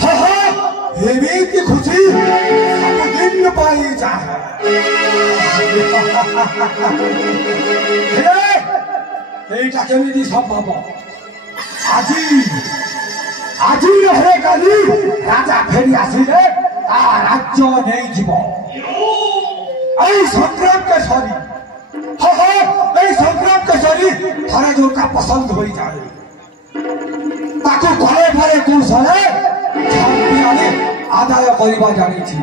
हाँ हाँ एମିତି खुशी सबदिन पाई जाए এইটা কেমিতি সম্ভব আজি আজি নহে কালি রাজা ফেরি আসিলে তা রাজ্য নেই যাব এই সংগ্রাম কেশরী हाँ हाँ এই সংগ্রাম কেশরী থরে जोका पसंद हो जाए ताको घरे घरे कौशले छापियाने आदाय करिबा जानिछि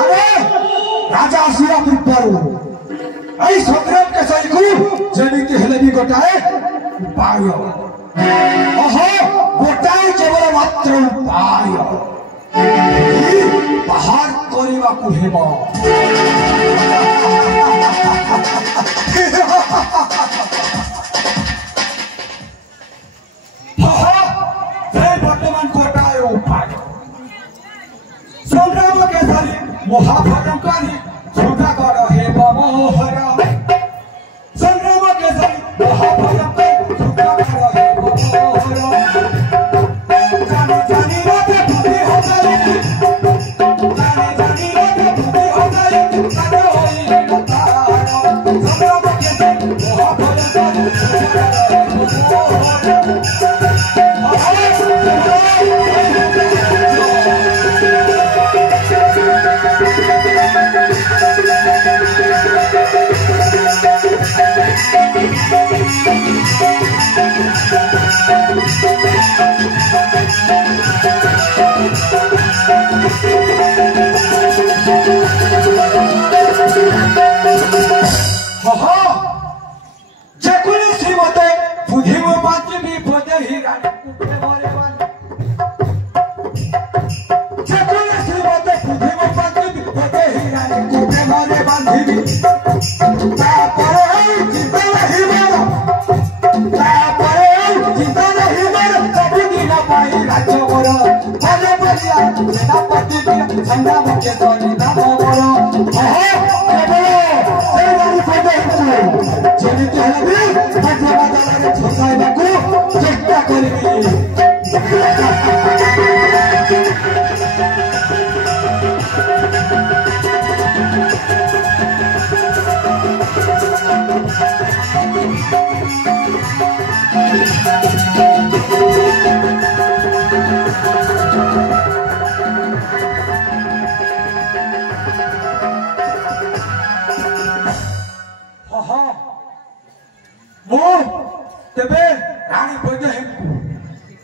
अरे राजा आसिया पूर्वरु এই সংগ্রাম কেশরী को जेमिति हेले भी गोटाए उपाय अहो गोटाए केवल मात्र उपाय बाहर करिबा को हेबो वर्तमान गोटाए उपाय संग्राम केशरी महाभयंकारी सुधाकर हेबो मोहर संग्राम केशरी महाभयंकारी सुधाकर हेबो मोहर जानी जानी राते बुद्धि हो जाए जानी जानी राते बुद्धि हो जाए करे होई लतार संग्राम केशरी महाभयंकारी सुधाकर हेबो मोहर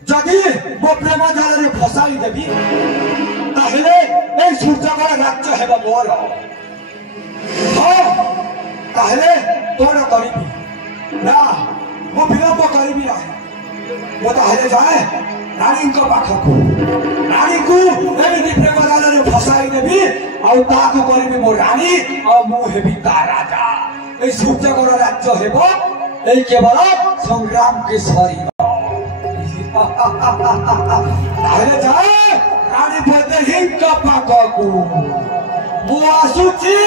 जदि मो प्रेम जाल फसाई देवी सूर्यकर राज्य हेब मोर हाँ तोड़ करी ना मो विलंब करी मो जाए रानी पाखक रानी को प्रेम जाल फसाई देवी करी मो रानी मुझे ता राजा सूर्यकर राज्य हेब केवल संग्राम केशरी जाए रानी बदे हिंक पाखक मु आसुची।